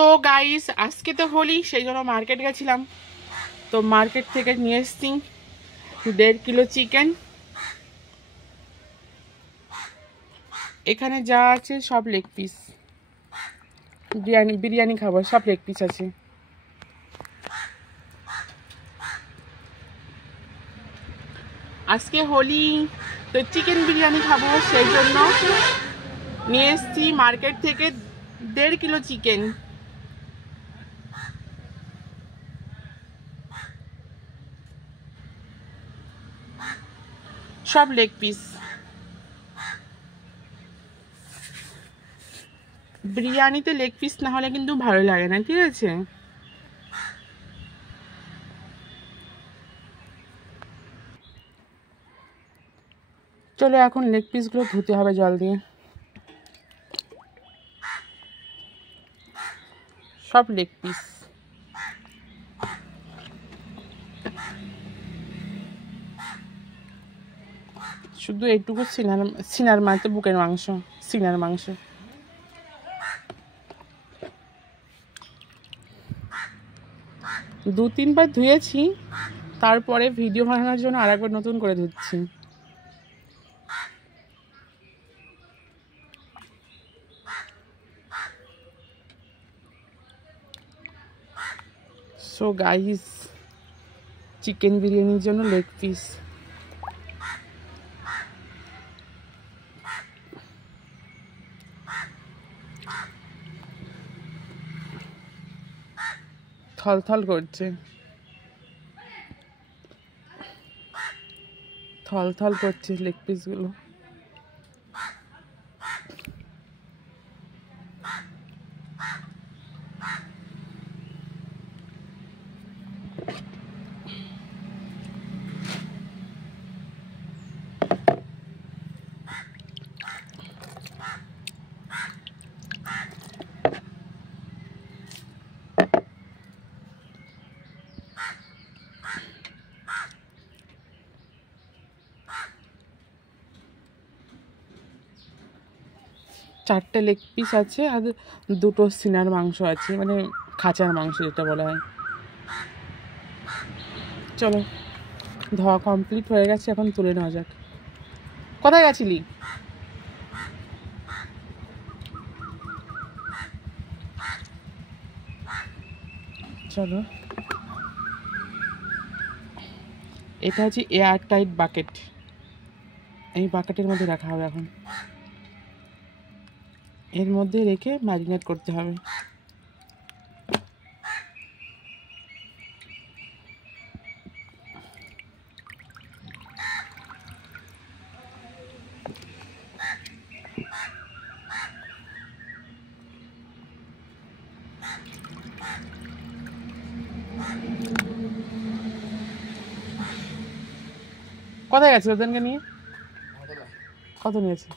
So guys, আজকে তো হোলি, সেই জন্য মার্কেট গেছিলাম। তো মার্কেট থেকে নিয়ে এসছি 1.5 কিলো চিকেন। এখানে যা আছে সব লেগ পিস। বিরিয়ানি খাবো, সব লেগ পিস আছে। আজকে হোলি, তো চিকেন বিরিয়ানি খাবো, সেই জন্য নিয়ে এসছি মার্কেট থেকে 1.5 কিলো চিকেন। সব লেগ পিস। বিরিয়ানিতে লেগ পিস না হলে কিন্তু ভালো লাগে না, ঠিক আছে? চলো এখন লেগ পিসগুলো ধুতে হবে জল দিয়ে। সব লেগ পিস। শুধু এইটুকু সিনার মাংস, বুকের মাংস, সিনার মাংস। দু তিনবার ধুয়েছি, তারপরে ভিডিও বানানোর জন্য আরেকবার নতুন করে ধুচ্ছি। সো গাইস, চিকেন বিরিয়ানির জন্য লেগ পিস। থলথল করছে, থলথল করছে লেগ পিসগুলো। চারটে লেগ পিস আছে আর দুটো সিনার মাংস আছে, মানে খাঁচার মাংস যেটা বলা হয়। চলো, ধোয়া কমপ্লিট হয়ে গেছে, এখন তুলে নেওয়া যাক। কোথায় গেছিলি? চলো, এটা হচ্ছে এয়ার টাইট বাকেট। এই বাকেটের মধ্যে রাখা হবে এখন। এর মধ্যে রেখে ম্যারিনেট করতে হবে। কোথায় গেছে ওদেরকে নিয়ে? কত নিয়েছে?